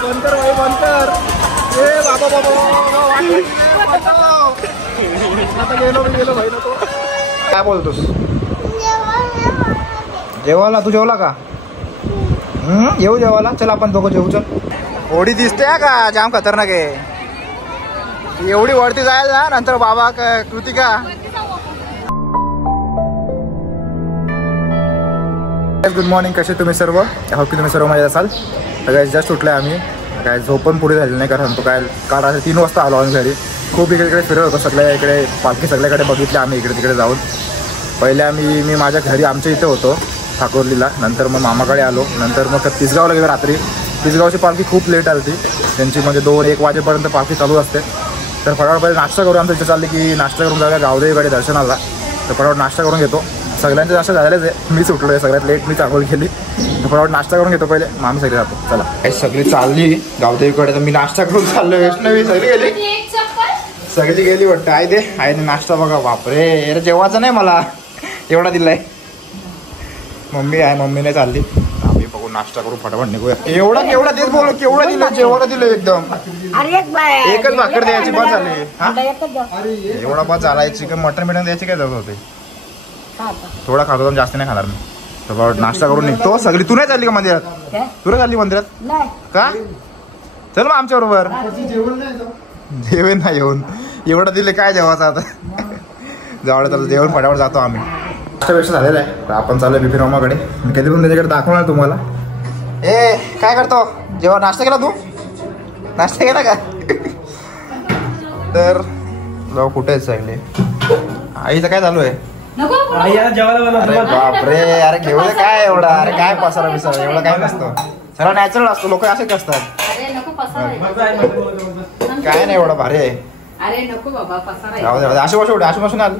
बंद भाई बंद ए बाबा आता गेलो भाई नको. काय बोलतोस? जेवायला तू जेवला का? येऊ जेवायला. चल आपण दोघं जेवू. चल. होडी दिसते का? जाम खतरनाक आहे. एवढी वरती जायला ना नंतर बाबा कृतिका. Good morning. कसे तुम्ही सर्व? हो की तुम्ही सर्व मजा असाल. काय जस्ट उठले आम्ही. काय झोप पण पुढे झाली नाही कारण तो काय काल असे 3 वाजता आलो आम्ही घरी. खूप इकडे फिरत होतो. सगळ्या इकडे पालखी सगळ्याकडे बघितले आम्ही इकडे तिकडे जाऊन. पहिले मी माझ्या घरी आमच्या इथे होतो ठाकुर्लीला. नंतर मग मामाकडे आलो. नंतर मग तिसगावला गेलो रात्री. तिसगावची पालखी खूप लेट आली होती त्यांची. म्हणजे 2-1 वाजेपर्यंत पालखी चालू असते. तर फटाफट पहिले नाश्ता करू. आमचं इथे चालली की नाश्ता करून जाऊया गावदेवीकडे दर्शनाला. तर फटाफट नाश्ता करून घेतो. सगळ्यांचे नाश्ता झालेलेच आहे. मीच उठलो आहे सगळ्यात लेट. मी चांगली केली. फटाफट नाश्ता करून घेतो पहिले. मग आम्ही सगळे जातो. चला. काही सगळी चालली गावदेवीकडे. तर मी नाश्ता करून चाललो. वैष्णवी सगळी गेली. सगळी गेली वाटतं. आईने नाश्ता बघा. बापरे अरे जेवायचं नाही मला एवढा दिलाय. मम्मी आहे. मम्मीने चालली. आम्ही बघू नाश्ता करू फटाफट निघूया. एवढा तेच बोलू केवढा दिलं जेवढा दिलं एकदम. एकच भाकर द्यायची बस झाली. एवढा बस झाला. चिकन मटन बिटन द्यायची काय जरूरत होते. थोडा खातो जास्त नाही खाणार मी. तर नाश्ता करून निघतो. सगळी तू नाही चालली का मंदिरात? तू नाही चालली मंदिरात का? चल मग आमच्या बरोबर. जेवण नाही येऊन एवढं दिले काय जेवायचं आता. जवळ तर जेवण फटाफट जातो आम्ही. नाश्तापेक्षा झालेला आहे. तर आपण चालू बिपिन मामाकडे. मी कधी पण त्याच्याकडे दाखवणार तुम्हाला. ए काय करतो? जेव्हा नाश्ता केला तू? नाश्ता केला का? तर जाऊ कुठे आहेत सगळे? आईचं काय चालू आहे? अरे बापरे अरे घेऊ दे काय एवढा. अरे काय पसारा बिसारा एवढं काय नसतं. सगळं नॅचरल असतो. लोक असेच असतात. काय नाही एवढं भारी आहे. आशुपासून आली.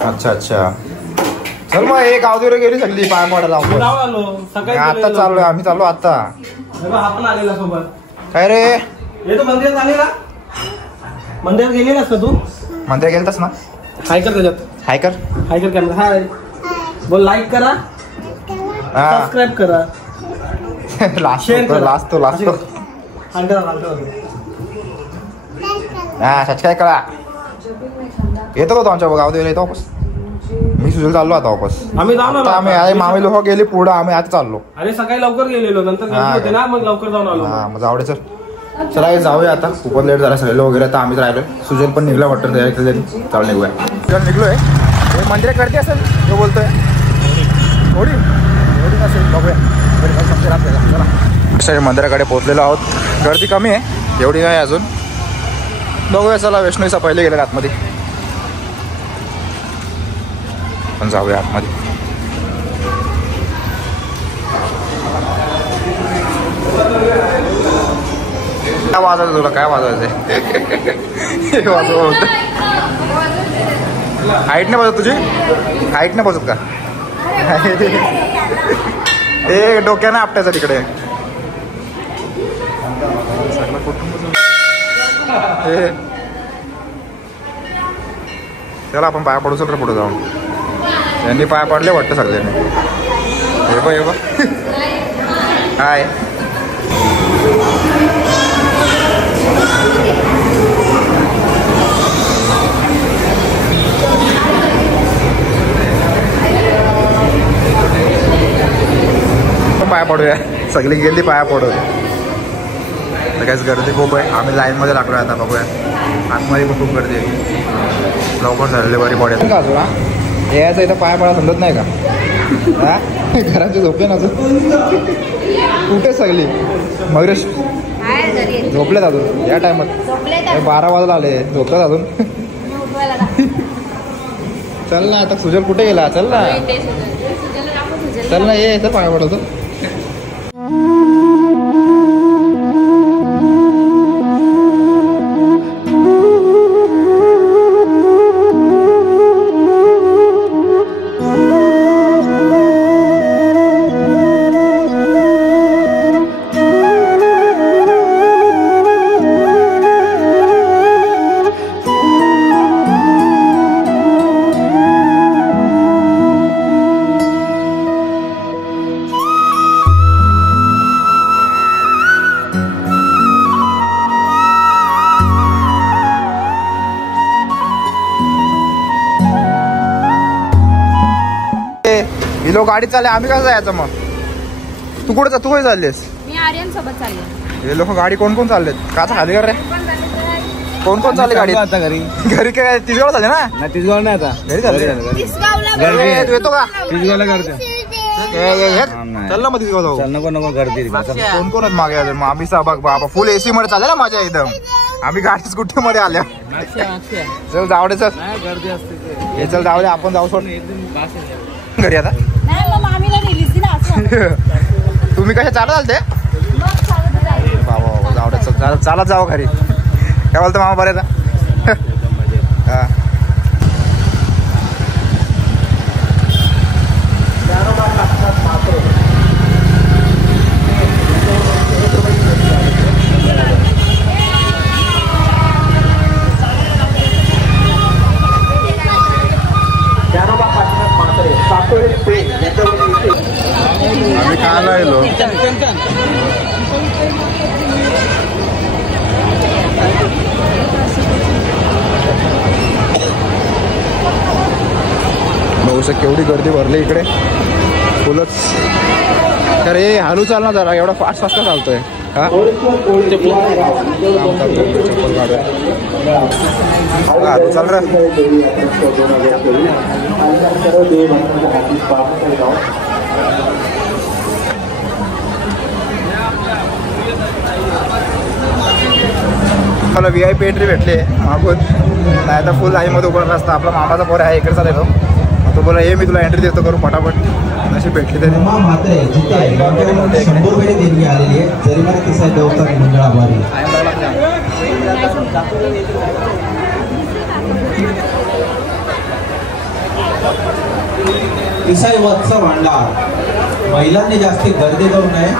अच्छा चल मग एक गावदेवी गेली सगळी पाय मोडायला. आता चाललोय आम्ही. चाललो आता. काय रे मंदिरात आलेला? मंदिरात गेलेलास का तू? मंदिरात गेलतास ना? हाय कर त्याच्यात. हाय कर कॅमेरा. हाय बोल. लाईक करा. सबस्क्राईब करा. लास्ट हा सबस्क्राईब करा. येतो का तो आमच्या गावदेवीला? येतो वापस. मी सुजल चाललो आता वापस. आम्ही जाऊन आलो. आम्ही मामी लोक गेले पुढं. आम्ही आता चाललो. अरे सकाळी लवकर गेलेलो. नंतर होते ना मग लवकर जाऊन आलो. हा मग जावडे. चल चला जाऊया आता. खूपच लेट झाला सगळे वगैरे. आता आम्हीच राहिलो. सुजल पण निघला वाटतं तयारी. चालू निघूया. चल निघलोय. हे मंदिर करते असेल तो बोलतोय. थोडी नसेल बघूया. चला मंदिराकडे पोहोचलेलो आहोत. गर्दी कमी आहे एवढी नाही अजून. बघूया चला. वैष्णवीचा पहिले गेले आतमध्ये. पण जाऊया आतमध्ये. काय वाजायचं तुला? काय वाजवायचंय? हाईट नाही बसत तुझी? हाईट नाही बसत का? ए डोक्यानं आपटायचं तिकडे. चला आपण पाया पडू. सगळं पुढे जाऊन. त्यांनी पाया पडले वाटतं सगळ्यांनी. हे बघ हाय. पाया पडूया. सगळी गेली पाया पडू. तर काहीच गर्दी खूप आहे. आम्ही लाईनमध्ये लागलो आता. बघूया आतमध्ये पण खूप गर्दी आहे. लवकर झालेले बरी पडेल का तुला? यायचं इथं पाया पडा समजत नाही का? हा घराचे झोपले ना कुठे सगळी? मयुरेश झोपलेत अजून या टायमात? 12 वाजता आले. झोपतात अजून. चल ना आता. सुजल कुठे गेला? चल ना ये. तर पाया पडतो. गाडी चालले, आम्ही कसं जायचं मग? तू कुठे चाललीस? मी आर्यन सोबत चालले. हे लोक गाडी कोण कोण चाललेत? काच खाली कर रे. कोण कोण चालले गाडी? आता घरी काय तिसगाव झाले ना? नाही तिसगाव नाही आता घरी चालले. येतो का? तिसगावला करते. चल ना मग तिसगाव जाऊ. चल नको नको गर्दी. कोण कोण मागे आले? मग आम्ही बघ बाबा फुल एसी मध्ये चालले ना माझ्या एकदम. आम्ही गाडी स्कूटी मध्ये आल्या. चल जाऊ दे, चल गर्दी असते. हे चल जाऊ दे, आपण जाऊ सोड घरी आता. तुम्ही कशा चालत आलते? बाबा बाबा जाऊ दे, चल चालत जाऊ घरी. काय बोलतो मामा? बरं हा. आम्ही काय आलो बहुशा केवढी गर्दी भरली इकडे फुलच. तर हे हालू चाल ना जरा, एवढा फास्ट फास्ट चालतोय. हा हालू चाल रे. मला VIP एंट्री भेटली मागून, नाही तर फुल लाईनमध्ये उभा असता. आपला मामाचा पोर आहे इकडे चालेलो, तो बोला हे मी तुला एंट्री देतो करू फटाफट. अशी भेटली तरी इसाई वत्सव भांडार. महिलांनी जास्ती गर्दी करू नये.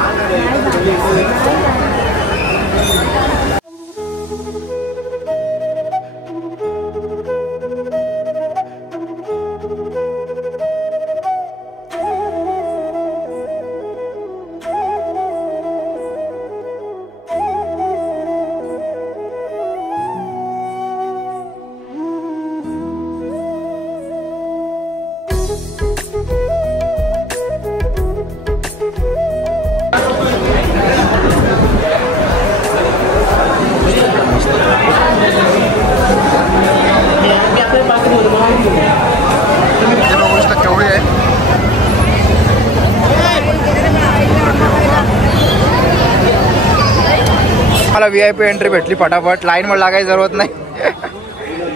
मला VIP एंट्री भेटली फटाफट. लाईन मध्ये लागायची जरूरत नाही.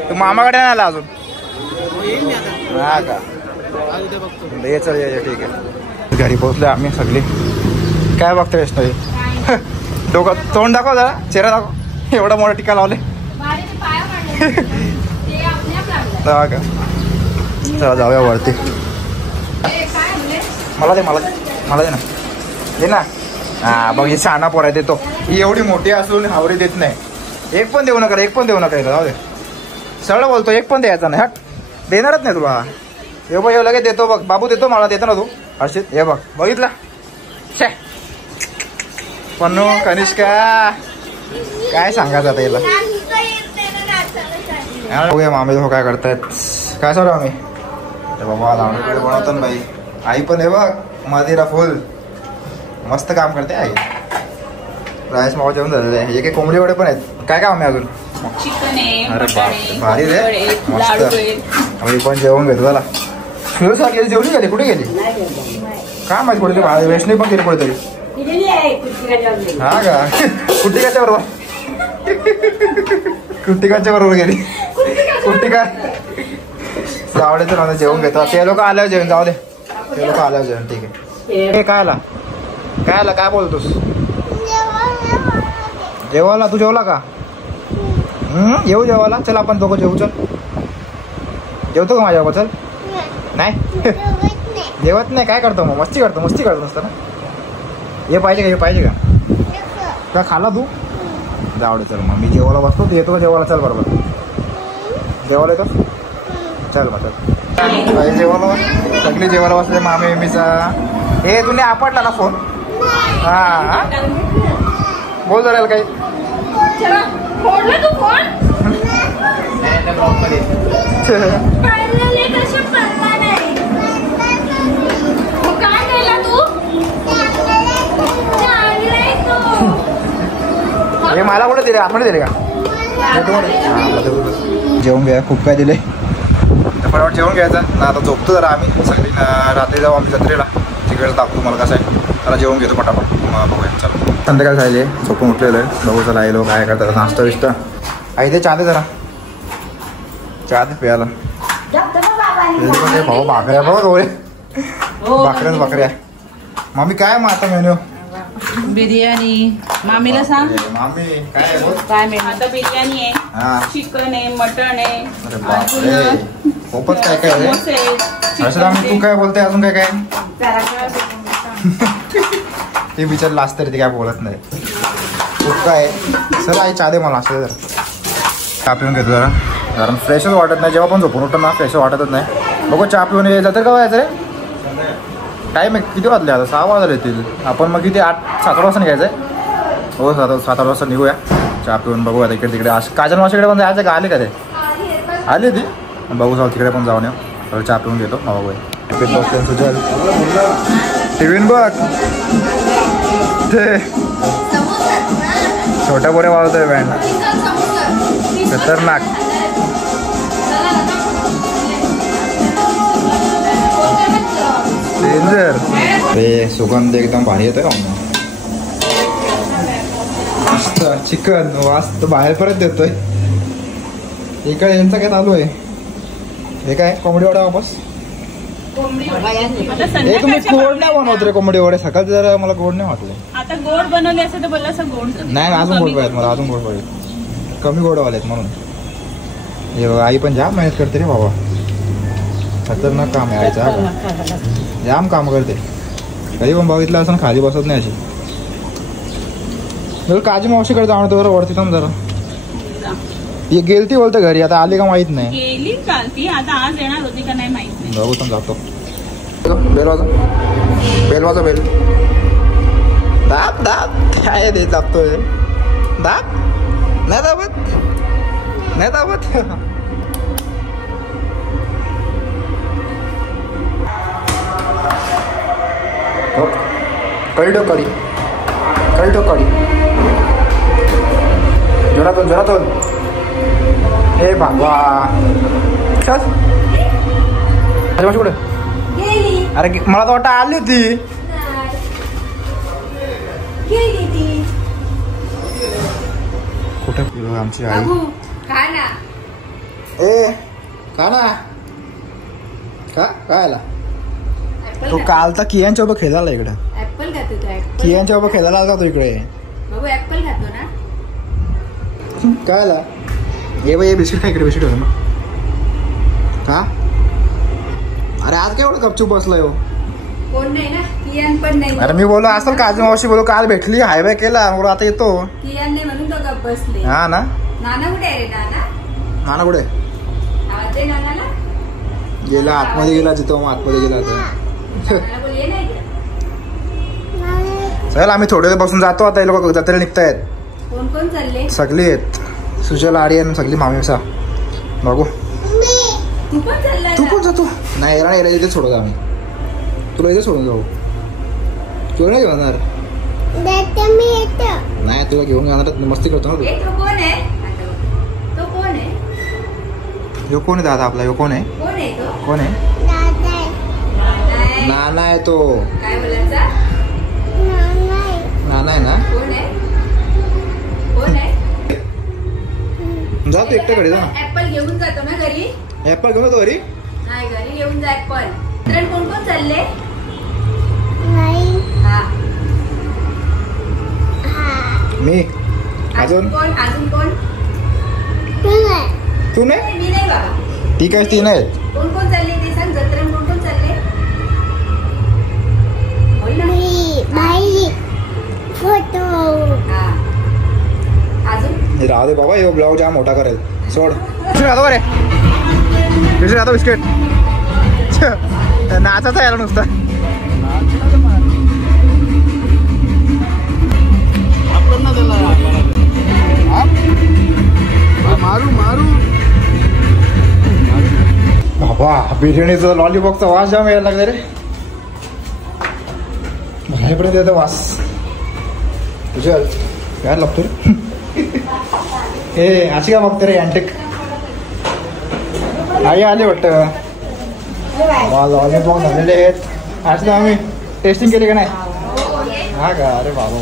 तू मामाकडे नाही आला अजून? हा का? ये चल ये, ठीक आहे. घरी पोहोचले आम्ही सगळी. काय बघतोय वैष्णवी? डोकं तोंड दाखव जरा, चेहरा दाखव. एवढा मोठा टिका लावले. हा का? चला जाऊया वरती. मला दे ना. दे ना. हा बघ, ही शहाणा पोराय देतो. ही एवढी मोठी असून हावरी देत नाही. एक पण देऊ नका जाऊ दे. सरळ बोलतो, एक पण द्यायचा नाही. हट, देणारच नाही तुला. हे बघ, हे लगेच देतो बघ. बाबू देतो, मला देतो ना तू हर्षित. हे बघ, बघितला छे. पन्नू कनिष्का काय सांगायचं आता याला. बघूया मामी हो काय करतायत. काय सर आम्ही बाबा लावणीकडे बनवतो ना बाई. आई पण हे बघ मदिरा फुल मस्त काम करते आई. राईस मावा जेवण झालेलं आहे. एक कोंबडी वडे पण आहेत. काय काम आहे अजून? अरे बाप, भारी रे, मस्त. आम्ही पण जेवण घेतो झाला. फिरू सारखी जेवली गेली, कुठे गेली काय माहिती? कुठे वैष्णवी पण गेली कुठेतरी. हा का? कुट्टिकाच्या बरोबर गेली. कुट्टिका आवडायचं नव्हतं. जेवण घेतो ते लोक आल्यावर जेवण. जाऊ दे, ते लोक आल्यावर जेवण. ठीक आहे. काय आला काय बोलतोस? जेवायला? तू जेवला का? येऊ जेवायला. चल आपण दोघं जेवू. चल जेवतो का माझ्या? चल. नाही जेवत नाही. काय करतो मग? मस्ती करतो नसतं ना. हे पाहिजे का खाला तू? जावडे चल मग मी जेवायला बसतो. तू येतो का जेवायला? चल बरोबर. जेवायला येतो. चल मग चल जेवायला. सगळी जेवायला बसले मामी मीचा. हे तुने आपटला ना फोन? हा बोल जरा काही. काय केला तू? हे मला कुठे दिले आतमध्ये दिले का जेवण घ्या खूप काय दिले फटाफट जेवण घ्यायचं ना आता झोपतो जरा आम्ही सगळी रात्री जाऊ आम्ही जत्रेला तिकडे दाखवतो मला कसं आहे त्याला जेवण घेतो फटाफट बघूया चला संध्याकाळ झाली झोपून उठलेलं आहे बघू चला आलो काय करतात नाश्ता बिष्टा आई ते चहा दे जरा चहा दे प्यायला भाऊ भाकऱ्या बघ डोळे भाकऱ्याच भाकऱ्या मामी काय मग आता मेन्यू बिर्याणी मामीला सांग मामी काय काय मेनू आता बिर्याणी आहे, हा चिकन आहे, मटण आहे, अरे बापरे खूपच काय काय आहे समोसे आहेत, असं आम्ही तू काय बोलते अजून काय काय ते विचारलं असतं तरी ते काय बोलत नाही खूप काय सर आई चहा दे मला असं जरा चहा पिऊन घेतो जरा कारण फ्रेशच वाटत नाही जेव्हा पण झोपून उठतो ना फ्रेश वाटतच नाही बघू चहा पिऊन यायचं तर का व्हायचं रे टाईम आहे किती वाजले आता 6 वाजले येतील आपण मग किती 8-7 वाजता निघायचं आहे हो 7-8 वाजता निघूया चहा पिऊन बघू आता इकडे तिकडे काजल मावशीकडे पण जायचं का आले का ते आली ती बघू जाऊ तिकडे पण जाऊन येऊ चहा पिऊन घेतो बघू सुजल टीव्हीन बघ ते छोट्या पोऱ्या वाजवतोय बँड खतरनाक डेंजर ते सुगंध एकदम भारी येतोय मस्त चिकन वास तो बाहेर परत देतोय इकडे यांचं काय चालू आहे हे काय कोंबडी वडा वापस हे तुम्ही गोड नाही बनवत रे कोंबडी वडे सकाळचे जरा मला गोड नाही वाटले आता गोड बनवले असं तर बोलला असं गोड नाही अजून गोड पाहिजेत मला अजून गोड पाहिजे कमी गोडवाले आहेत म्हणून हे बघा आई पण जाम मेहनत करते रे बाबा खतरनाक काम आहे आईचा जाम काम करते कधी पण बघितलं असं खाली बसत नाही अशी काजी मावशीकडे जाणवतो बरं वरती थांब जरा ती गेलती बोलते घरी आता आली का माहित नाही गेली काल ती आता आज येणार होती का नाही माहित नाही बघू थांब जातो बेल वाजा बेल दाब दाब काय ते दाबतोय दाब नाही दाबत कळी जोरातून हे बाबा कुठे अरे मला तर वाटतं आली होती कुठे आमची आई ए का ना काय आला तो काल तर कियांच्या उभं खेळायला इकडे ऍपल खातो कियांच्या उभं खेळायला आला तो इकडे बाबू ऍपल खातो ना काय आला ये बाई बिस्किट काय इकडे बिस्किट होतं मग का अरे आज काय एवढं गपचूप बसलाय हो कोण नाही ना कियान पण नाही अरे मी बोललो असेल काजू मावशी बोलू काल भेटली हायवे केला म्हणून आता येतो कियान नाही म्हणून तो गप बसले हा ना नाना कुठे आहे रे नाना कुठे आवाज दे नानाला गेला आतमध्ये गेला जिथं मग आतमध्ये गेला आता नानाला बोल ये ना इकडे चल आम्ही थोडे बसून जातो आता हे लोक जत्रेला निघतायत कोण कोण चालले सगळी आहेत सुजल आडी आणि सगळी मामीसा बघू तू पण चाललाय तू पण जातो नाही याला इथे सोडत आम्ही तुला इथे सोडून जाऊ तुला नाही घेणार नाही तुला घेऊन जाणार मस्ती करतो ना तू तो कोण आहे तो कोण आहे ह्यो कोण आहे दादा आपला ह्यो कोण आहे कोण आहे तो कोण आहे नाही. नाना आहे तो काय बोलायचा नाना आहे ना कोण आहे कोण आहे जा तू एकट्याकडे जा ऍपल घेऊन जातो ना घरी ऍपल घेऊन येतो घरी नाही घरी घेऊन जा ऍपल तर कोण कोण चालले हा मी अजून अजून कोण तू नाही मी नाही बाबा ती काय तीन आहेत कोण कोण चालले ते सांग जत्रेत कोण कोण चालले बोल ना हा अजून राहू दे बाबा हे ब्लॉग जाम मोठा करेल सोड राहतो बरे राहतो बिस्किट नाचाचा यायला नुसता मारू बाबा बिर्याणीचा लॉलीपॉपचा वास जाम यायला लागला रे बाहेरपर्यंत येतो वास तुझ्या काय लागतो रे. हे अशी का बघते रे अँटिक. आई आले वाटतं. लॉलीपॉप झालेले आहेत. आज तर आम्ही टेस्टिंग केली का नाही. हा का. अरे बाबा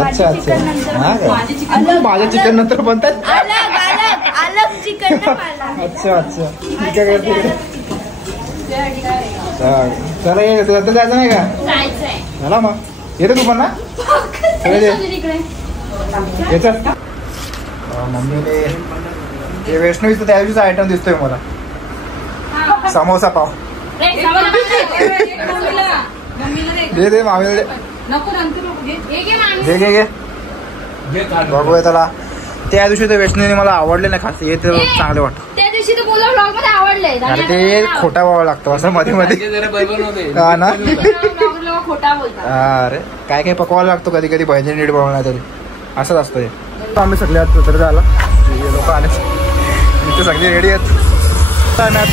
अच्छा अच्छा. हा का. माझ्या चिकन नंतर बनतात. अच्छा अच्छा ठीक आहे. चला ये जायचं नाही का. चला मग येते तू पण ना. याच्यात मम्मीने ते वैष्णवीचं त्या दिवशीचा आयटम दिसतोय मला. समोसा पाव दे दे मामीला दे. घे घे घे बघूया त्याला. त्या दिवशी ते वैष्णवीने मला आवडले नाही खास. हे तर चांगले वाटत. त्या दिवशी तू बोला ब्लॉग मध्ये आवडलंय. अरे ते खोटा व्हावं लागतो असं मध्ये मध्ये. हा ना. खोटा बोलता. अरे काय काय पकवायला लागतो कधी कधी पाहिजे नीट बनवणार तरी असंच असतं हे. आम्ही सगळे आज तर झाला लोक आले इथे सगळे रेडी आहेत.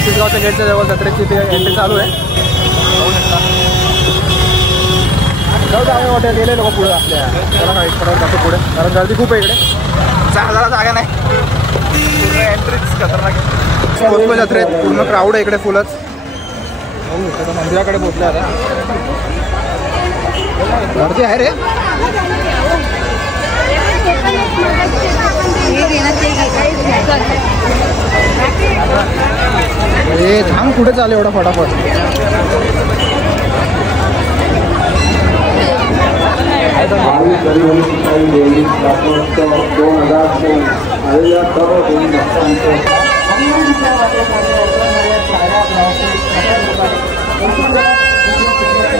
चिसगावच्या गेटच्या जवळ जत्रेची ते एंट्री चालू आहे. जाऊ जाऊ वाटत गेले लोक पुढे आपल्या. त्याला काही फटाफट जातो पुढे कारण गर्दी खूप आहे इकडे. जागा जागा नाही. पूर्ण एंट्रीच खतरनाक आहे. पोचलो जत्रेत. पूर्ण क्राऊड आहे इकडे फुलच. मंदिराकडे पोचले आता. गर्दी आहे रे. हे थांब कुठे चालू एवढा फटाफट.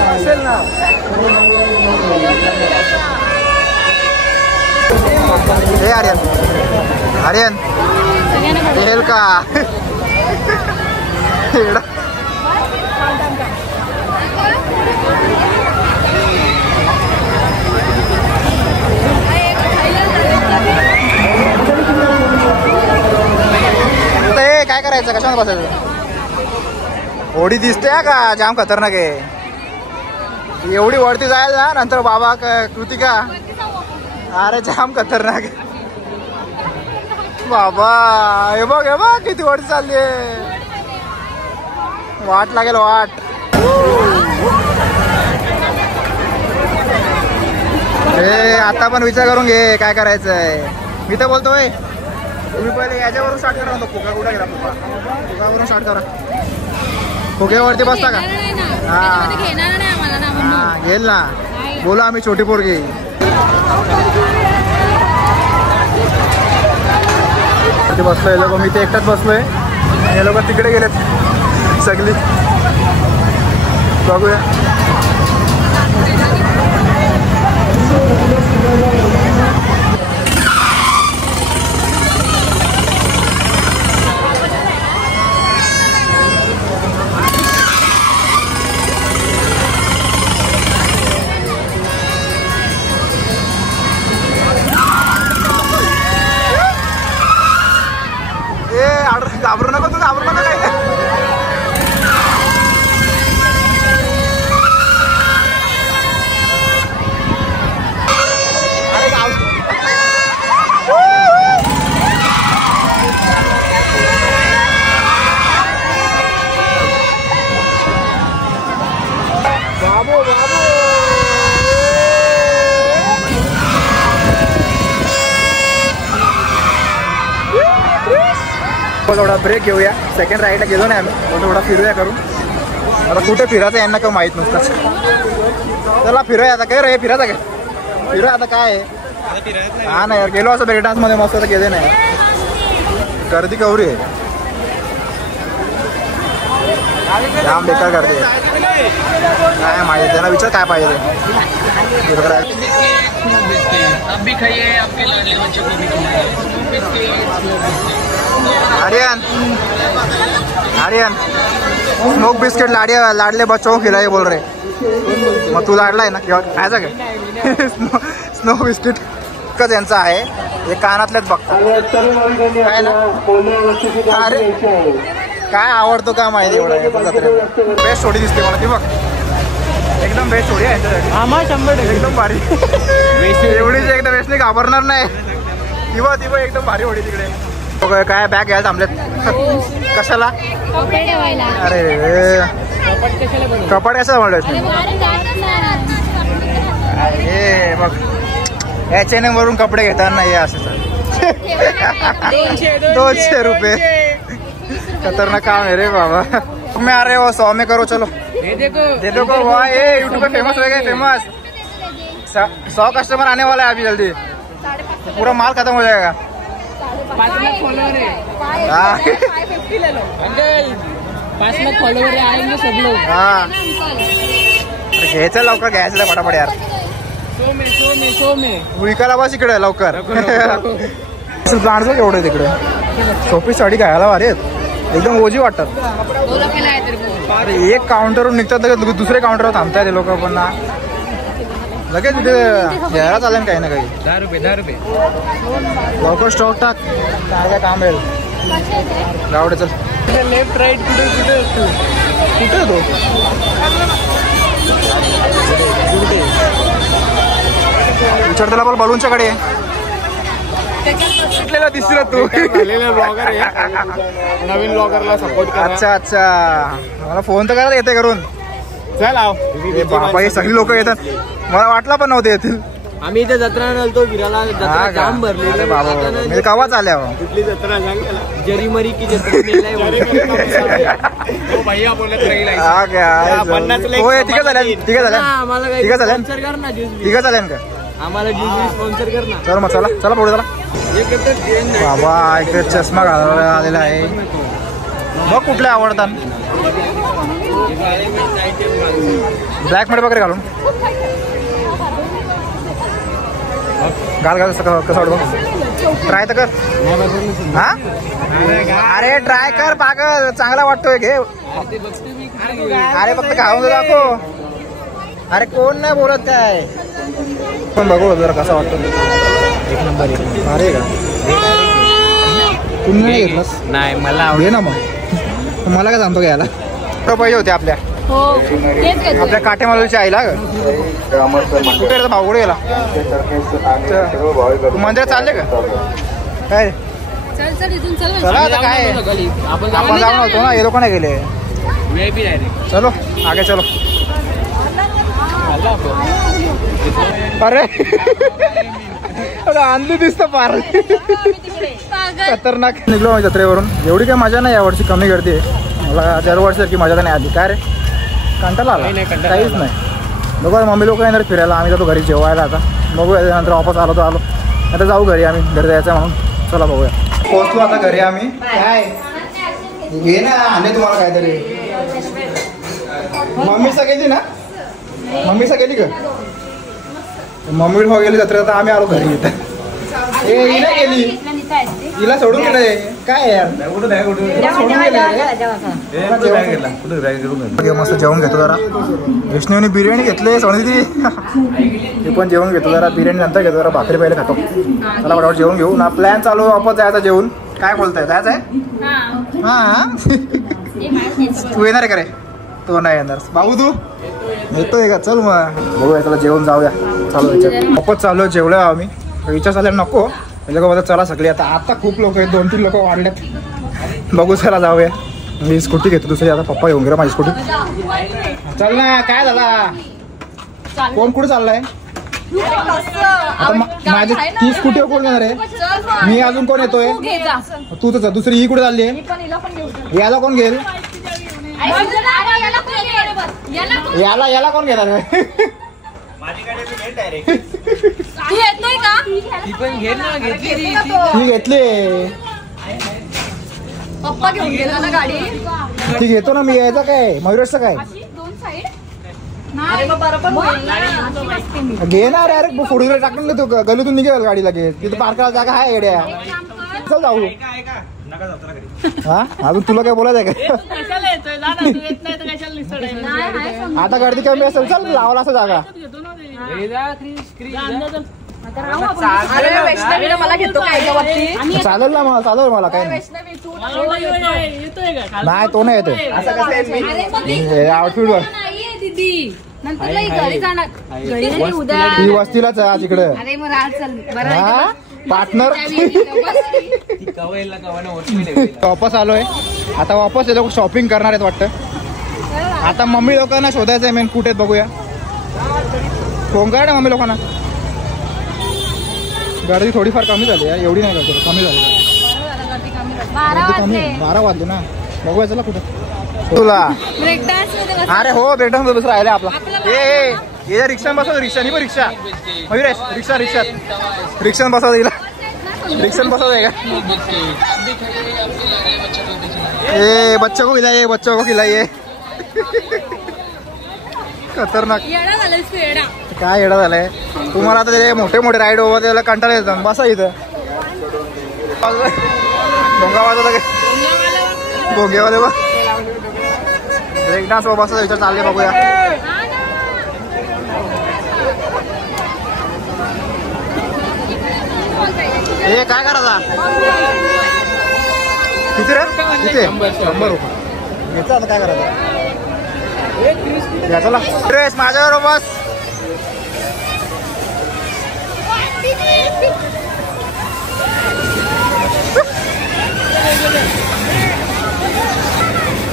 असेल ना. हे आर्यन आर्यन हेल का. काय करायचं कशामध्ये बसायचं. होडी दिसते का जाम खतरनाक आहे. एवढी वरती जायला ना नंतर बाबा कृतिका. अरे जाम खतरनाक बाबा. हे बघ किती वरती चालली आहे. वाट लागेल वाट. हे आता पण विचार करून घे काय करायचंय. मी तर बोलतोय तुम्ही पहिले याच्यावरून स्टार्ट करा ना. फुगा कुठे गेला. फुगावरून स्टार्ट करा. फुग्यावरती बसता का. हा घेल ना. बोला आम्ही छोटी पोरगी. बसलोय लोक. मी ते एकटाच बसलोय. हे लोक तिकडे गेलेत सगळी. बघूया. घाबरू नको तू. घाबरू नको काय. बाबू थोडा ब्रेक घेऊया. सेकंड राईडला गेलो नाही आम्ही. थोडा फिरूया करून. आता कुठे फिरायचं यांना काय माहीत नसतं. चला फिरूया आता. काय रे फिरायचं काय. फिरूया आता काय आहे. हा ना यार गेलो असं ब्रेक डान्समध्ये मस्त. आता गेले नाही. गर्दी कवरी आहे. जाम बेकार गर्दी आहे. काय माहिती त्यांना विचार काय पाहिजे. आर्यन आर्यन स्मोक बिस्किट लाडले बच्चों को खिलाए बोल रहे. मग तू लाडलाय ना किंवा खायचा काय. स्मोक बिस्किट कच यांचा आहे. हे कानातलेच बघतात काय ना. अरे काय आवडतो का माहिती एवढं बेस्ट जोडी दिसते मला ती बघ एकदम बेस्ट जोडी आहे एकदम भारी एवढीच एकदम बेस्ट नाही घाबरणार नाही ती बघ एकदम भारी होडी तिकडे काय बॅग घ्यायला थांबलेत कशाला अरे कपाट कशाला म्हणलं हे बघ H&M वरून कपडे घेताना हे असं 200 रुपये खतरनाक काम है रे बाबा मैं आ रहे हो 100 में करो चलो दे दो को वाह ये यूट्यूब पे फेमस हो गए फेमस 100 कस्टमर आने वाला है अभी जल्दी पूरा माल खत्म हो जाएगा 5 लाख फॉलोअर है 550 ले लो अंकल 5 लाख फॉलोअर आएंगे सब लोग हाँ घ्यायचं लवकर घ्यायचं फटाफट यार 100 में विकायला बस इकडे लवकर प्लांट एवढे तिकडे सोपी साडी घ्यायला भारी आहेत एकदम ओझी वाटतात एक काउंटरवरून निघतात लगेच दुसऱ्या काउंटरवर थांबताय ते लोक पण ना लगेच तिथे घ्यायला चालेल काही ना काही 10 रुपये लवकर स्टॉक टाक काय काम येईल गावडे चल लेफ्ट राईट कुठे कुठे तो विचार त्याला पण बलूनच्या कडे दिसला तू ब्लॉगर आहे नवीन ब्लॉगरला सपोर्ट करा अच्छा मला फोन तर करायला येते करून चल आव बाबा हे सगळी लोक येतात मला वाटला पण नव्हते येतील आम्ही इथे जत्रा नलतो फिरायला जत्रा जाम भरली अरे बाबा मी कवाच आल्या कुठली जत्रा सांग जरीमरी की जत्रा भैया बोलत ठीक आहे चालेल का आम्हाला ज्यूस स्पॉन्सर कर ना चल मग चला पुढे चला बाबा इकडे चष्मा घालायला आलेला आहे बघ कुठले आवडतात ब्लॅक मध्ये वगैरे घालून घाल कसं वाटत ट्राय तर कर हा अरे ट्राय कर पागल चांगला वाटतोय घे अरे फक्त खाऊन दाखव अरे कोण नाही बोलत काय पण बघू जरा कसा वाटतो एक नंबर अरे का तुम्ही नाही घेतलंस नाही मला घे ना मग मला काय सांगतो घ्यायला पाहिजे होते आपल्या आपल्या काटेमालूच्या आईला कुठे भाऊ कुठे गेला मंदिरात चालले का काय चला आता काय आपण जाऊन होतो ना हे लोक नाही गेले चलो आगे चलो अरे आणली दिसत फार खतरनाक निघलो माझ्या जत्रेवरून एवढी काय मजा नाही यावर्षी कमी गर्दी मला दरवर्षी मजा तर नाही आली काय रे कंटाळा आला काहीच नाही बघा मम्मी लोक येणार फिरायला आम्ही जातो घरी जेवायला आता बघूया नंतर वापस आलो तर आलो आता जाऊ घरी आम्ही घरी जायचं म्हणून चला बघूया पोहोचलो आता घरी आम्ही काय घे ना आले तुम्हाला काहीतरी मम्मीचा गेली ना मम्मीचा गेली का मम्मी भाऊ गेली जत्रेत आता आम्ही आलो घरी इथं हिला गेली हिला सोडून गेलंय काय यार मस्त जेवण घेतो जरा विष्णूने बिर्याणी घेतली सोनी ती पण जेवण घेतो जरा बिर्याणी नंतर घेतो जरा भाकरी पहिले खातो चला फटाफट जेवण घेऊ ना प्लॅन चालू वापस जायचा जेवण काय बोलताय जायचं आहे हा तू येणार आहे का रे तो नाही येणार भाऊ तू येतोय का चल मग बघूया चला जेवण जाऊया चालू वापस चालू जेवलो आम्ही विचार चालेल नको लोक चला सगळे आता खूप लोक आहेत 2-3 लोक वाढलेत बघू चला जाऊया मी स्कूटी घेतो दुसरी आता पप्पा येऊन गेला माझी स्कूटी चल ना काय झाला कोण कुठे चाललाय आता माझी ती स्कूटी कोण घेणार आहे मी अजून कोण येतोय तू तर दुसरी ही कुठे चालली आहे याला कोण घेईल याला कोण घेणार आहे ती घेतली पप्पा घेऊन गेला ना गाडी ती घेतो ना मी यायचा काय मयुरेशचा काय घेणार अरे पुढे टाकून देतो गलीतून निघेल गाडी लगेच तिथे पार्क करायला जागा आहे येड्या चल जाऊ हा अजून तुला काय बोलायचं आहे का आता गर्दी कमी असेल चल लावला असं जागा अरे वैष्णवीला मला घेतो काय का वरती? चालेल ना मला, चालेल मला काय नाही. वैष्णवी तू येतोय का नाही तो नाही येतोय आउटफिट वर नाहीये दीदी नंतर लई घरी जाणार घरी नाही उद्या ती वस्तीलाच आहे आज इकडे. अरे मग राहत चल बरं आहे हा पार्टनर वापस आलोय आता. वापस हे लोक शॉपिंग करणार आहेत वाटतं. आता मम्मी लोकांना शोधायचं आहे मेन कुठे आहेत बघूया. कोंगाड आहे मम्मी लोकांना. गर्दी थोडीफार कमी झाली आहे, एवढी नाही गर्दी, कमी झाली. 12 वाजले ना. बघूया चला कुठे तुला. ब्रेक डान्स मध्ये अरे हो बेटा बस राहिले आपला. ये रिक्षा बसव, रिक्षा नाही पण रिक्षा मयुरेश, रिक्षा रिक्षात रिक्षात बसव येईल. रिक्षात बसव का. ए बच्चों को खिलाइए, बच्चों को खिलाइए. खतरनाक. येडा झालायस तू येडा. काय येडा झालंय तुम्हाला. आता ते मोठे मोठे राईड ओव्हर त्याला कंटाळा येतात. बसा इथं. भोंगा वाजवता काय भोंगेवाले बघ. ब्रेक डान्स बसायचा विचार चालले बघूया. हे काय करायचा किती रे किती 100 रुपये घेतला. आता काय करायचं चला ड्रेस माझ्यावर बस.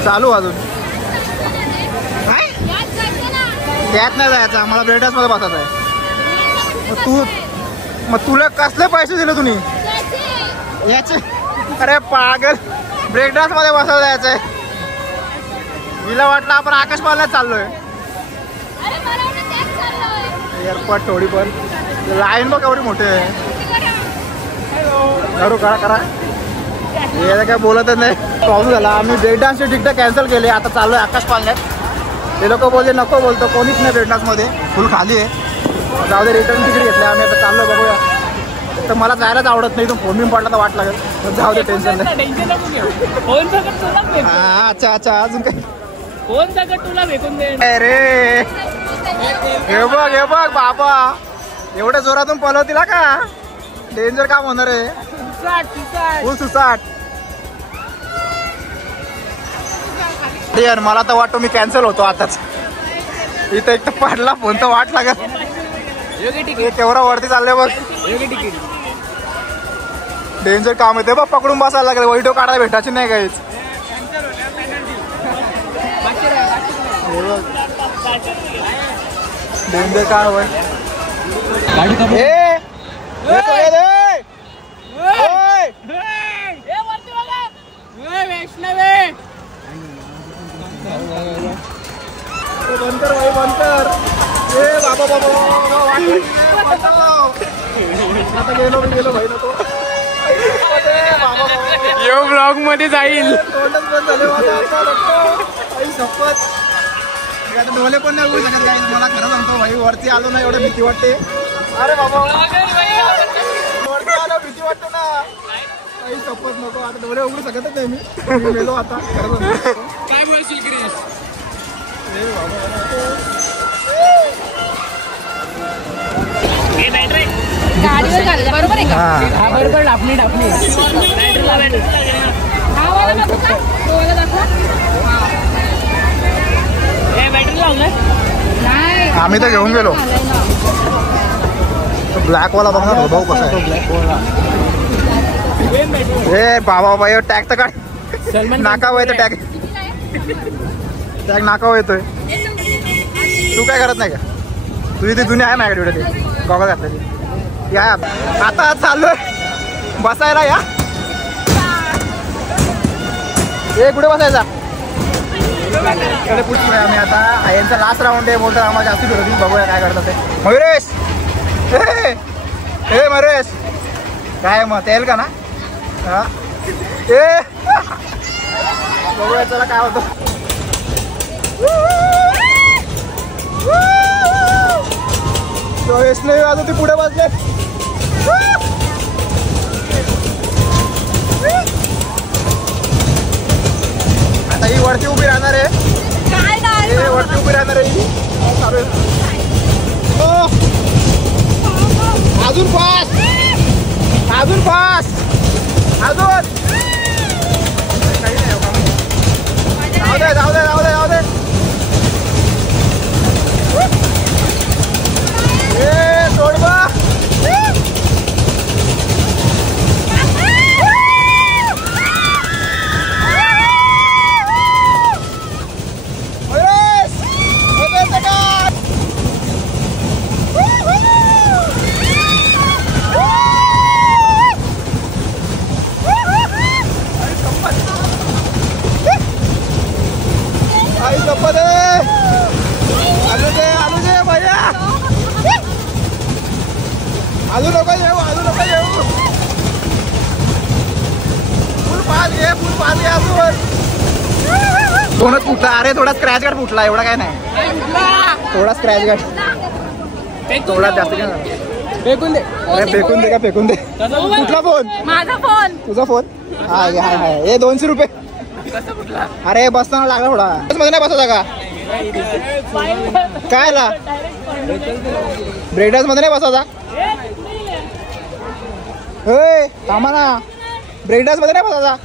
चालू अजून त्यात नाही जायचं आम्हाला. ब्रेडास मध्ये बसायचं आहे. मग तुला कसले पैसे दिले तुम्ही याचे. अरे पागल ब्रेक डान्स मध्ये बसायला जायचंय. हिला वाटलं आपण आकाश पालण्यात चाललोय. एअरपोर्ट थोडी पण लाईन बघ एवढी मोठी आहे. करू करा करा हे काय बोलतच नाही. प्रॉब्लेम झाला. आम्ही ब्रेक डान्सची तिकीट कॅन्सल केली. आता चाललोय आकाश पालण्यात. ते लोक बोलले नको बोलतो कोणीच नाही ब्रेक डान्स मध्ये फुल खाली आहे. जाऊ दे रिटर्न तिकीट घेतले आम्ही. आता चाललो बघूया. तर मला जायलाच आवडत नाही. तो फोन बिन पडला तर वाट लागेल. जाऊ दे टेन्शन नाही. हा अच्छा अच्छा अजून काय कोण सगळं तुला भेटून दे. अरे हे बघ बाबा एवढ्या जोरातून पळवतील का. डेंजर काम होणार आहे. सुसाट यार मला तर वाटतो मी कॅन्सल होतो आताच. इथं एक तर पडला फोन तर वाट लागत. केवढा वरती चाललंय बघ. डेंजर काम आहे ते बघ. पकडून बसायला लागेल. व्हिडिओ काढायला भेटायची नाही काहीच. डेंजर काय होय. बंद कर भाई बंद कर. ए बाबा बाबा आता गेलो मी गेलो भाई नको. यो ब्लॉग मध्ये जाईल. तोंडच बंद झाले माझा काही शपथ. आता डोले पण नाही उघडू शकत काही. मला खरं सांगतो भाई वरती आलो ना एवढं भीती वाटते. अरे बाबा वरती आलो भीती वाटते ना. काही शपथ नको. आता डोळे उघडू शकतच नाही मी मेलो आता खरं सांगतो. काय बोलशील क्रिस. गाडीवर घाललं बरोबर आहे का? हा बरोबर. डापणी हा वाला नको का? तो वाला दाखवा. बॅटरी लावलाय. नाही आम्ही तर घेऊन गेलो. ब्लॅक वाला बघणार भाऊ कसा आहे. ए बाबा बाबा टॅग तर काढ. नाकावर येतो टॅग. टॅग नाकावर येतोय. तू काय करत नाही का. तुझी ती जुनी आहे माझ्याकडे ते गॉगल घातलेली. या आता चाललोय बसायला. या ए कुठे बसायचा. पुढे आम्ही आता यांचा लास्ट राऊंड आहे. बोलतात आम्हाला जास्त फिरवतील. बघूया काय करतात ते. मयुरेश ए मयुरेश काय मग तेल का ना. हा ए बघूया चला काय होतं. योगेश नाही आता ते पुढे बसले. आता ही वरती उभी राहणार आहे. वरती उभी राहणार आहे. अजून फास्ट, अजून फास्ट, अजून. काही नाही जाऊ दे जाऊ दे जाऊ दे जाऊ दे. सोड बा. आई शपथ आलू दे भैया. आलू नको येऊ, आलू नको येऊ. फुल पास घे अजून. कोणच फुटला. अरे थोडा स्क्रॅच गार्ड फुटला, एवढा काय नाही. थोडा स्क्रॅच गार्ड, थोडा जास्त काय नाही. फेकून दे. अरे फेकून दे का फेकून दे. कुठला फोन? माझा फोन. तुझा फोन? हाय हाय हाय. हे 200 रुपये. अरे बसताना लागला थोडा. मध्ये नाही बसवता का काय ला? ब्रेक डान्स मध्ये नाही बसवता. होय थांबा ना. ब्रेक डान्स मध्ये नाही बसवता.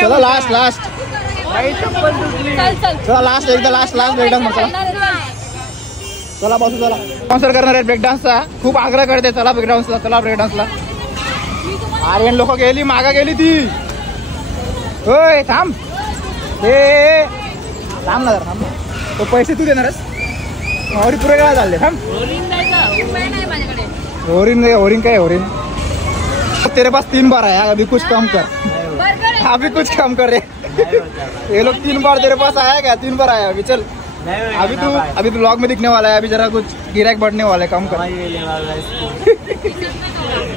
चला लास्ट लास्ट. चला लास्ट एकदा लास्ट ब्रेक डान्स मध्ये. चला बसू. चला स्पॉन्सर करणार आहे ब्रेक डान्सचा. खूप आग्रह करते. चला ब्रेक डान्सला, चला ब्रेक डान्सला. आर्यन लोक गेली, मागा गेली ती. होय थांब. हे थांब ना जरा थांब. तो पैसे तू देणारस. मावडी पुरे काय चालले. थांब. होरिन काय होरिन. तेरे पास 3 बार आया, अभी कुछ कम कर. अभी कुछ कम कर रे. ये लोग 3 बार तेरे पास आया क्या? 3 बार आया अभी. चल अभी तू ब्लॉग में दिखने वाला है. अभी जरा कुछ गिराक बढ़ने वाला है, कम कर.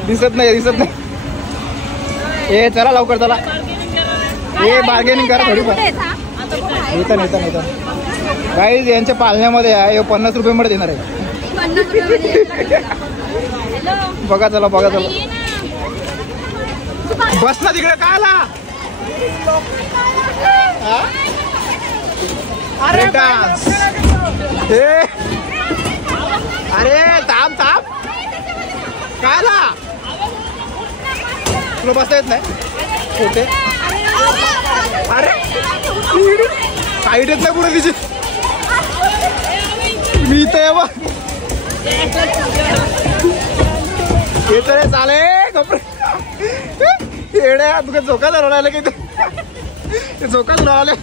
दिसत नाही. ए चला लवकर चला. हे बार्गेनिंग करा थोडीफार. येतं गाईज यांच्या पालण्यामध्ये आहे. 50 रुपये मध्ये देणार आहे. बघा चला. बस ना तिकडे. काय आला? अरे डान्स. अरे थांब. काय आला? तुला बसता येत नाही होते. अरे साईड येत नाही पुढे तिची. मी इथं बघ. येत रे चाले कपडे. येड्या तुका झोका धरवला की ते झोका धरवले.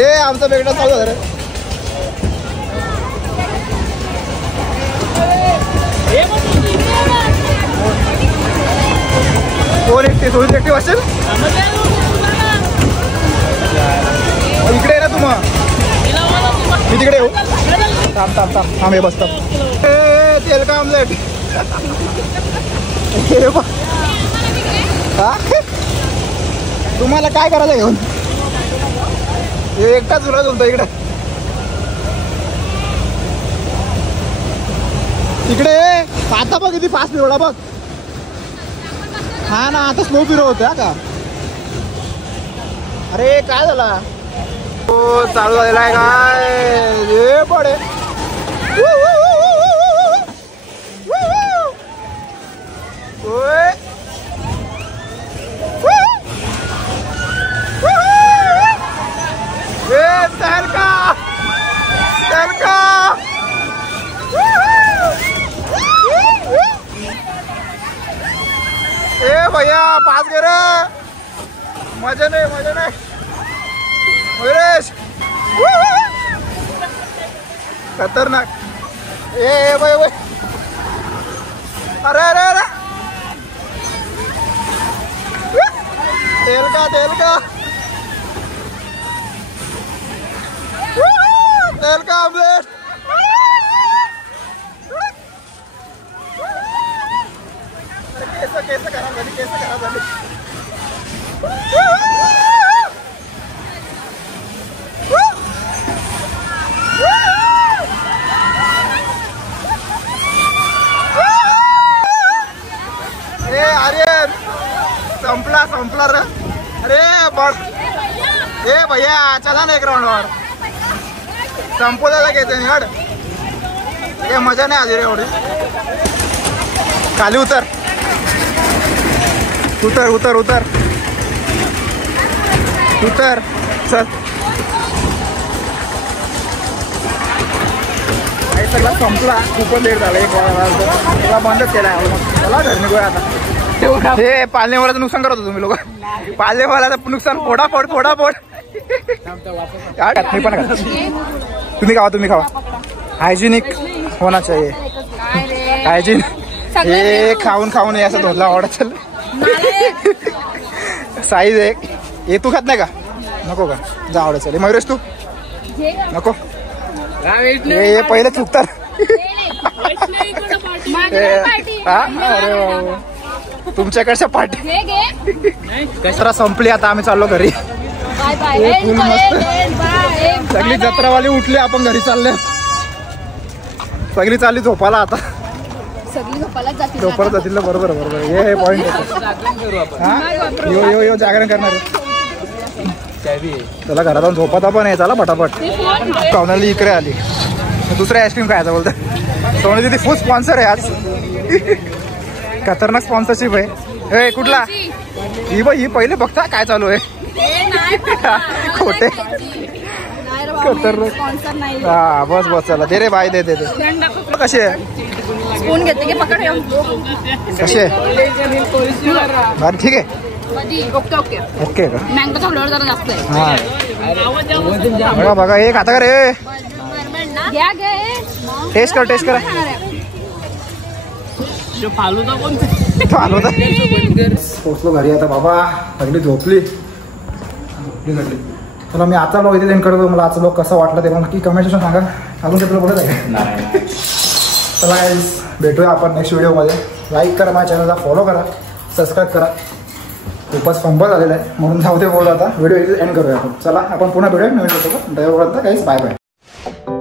ए आमचा बेगडा चालू झाला. कोण एकटे सोडून एकटे असेल. इकडे आहे ना तू. मग मी तिकडे येऊ. थांब हे बसतो. तेल का आमलेट. तुम्हाला काय करायचं घेऊन. एकटाच झुला झुलतो इकडे. आता बघ किती फास्ट फिरवला बघ. हा ना आता स्लो फिरवतोय का. अरे काय झाला. हो चालू झालेला आहे काय. हे पडे. ए भैया पास गे रे. मजा नाही मयुरेश. खतरनाक. ए भाई अरे तेल का आमलेट. केस खराब झाली. आर्यन संपला रे. अरे बस. ए भैया चला ना एक राउंड और. संपवल्याला घ्यायचं निवड काय मजा नाही आली रे एवढी खाली उतर उतर उतर उतर उतर चल सगळा संपला खूपच लेट झाला एक वाजता बंदच केला चला घर निघूया आता हे पालनेवाल्याचं नुकसान करत होतो तुम्ही लोक पालनेवाल्याचं नुकसान फोडाफोड फोडाफोड मी पण तुम्ही खावा हायजिनिक होना चाहिए हायजीन हे खाऊन खाऊन असं धोतला आवडत साईज एक हे तू खात नाही का नको का जा आवडत चल मयुरेश तू नको हे पहिले चुकतात अरे तुमच्याकडच्या पार्टी जत्रा संपली आता आम्ही चाललो घरी सगळी जत्रावाली उठली आपण घरी चालले सगळी चालली झोपाला आता झोपाला जातील बरोबर बरोबर हे पॉइंट यो यो यो जागरण करणार त्याला घरातून झोपाता पण आहे चला पटापट सोनाली इकडे आली दुसरी आईस्क्रीम खायचा बोलतो सोनाली ती फुल स्पॉन्सर आहे आज खतरनाक स्पॉन्सरशिप आहे कुठला ही पहिले बघता काय चालू आहे खोटे खतरनाक हा बस बस चला दे रे बाय दे दे कशी आहे स्पून घेते की पकड कशी आहे बरं ठीक आहे ओके ओके ओके का मँगो फ्लेवर जरा जास्त आहे हा बघा बघा एक आता का रे घ्या घे टेस्ट करा फालुदा पोचलो घरी आता बाबा सगळी झोपली चला मी आजचा ब्लॉग इथे करतो मला आजचा ब्लॉग कसा वाटला ते नक्की कमेंट सेक्शन सांगा अजून ते बोलत आहे चला भेटूया आपण नेक्स्ट व्हिडिओमध्ये लाईक करा माझ्या चॅनलला फॉलो करा सबस्क्राईब करा खूपच फंबल झालेला आहे म्हणून जाऊ ते बोलू आता व्हिडिओ एंड करूया आपण चला आपण पुन्हा भेटूया नवीन भेटतो काहीच बाय बाय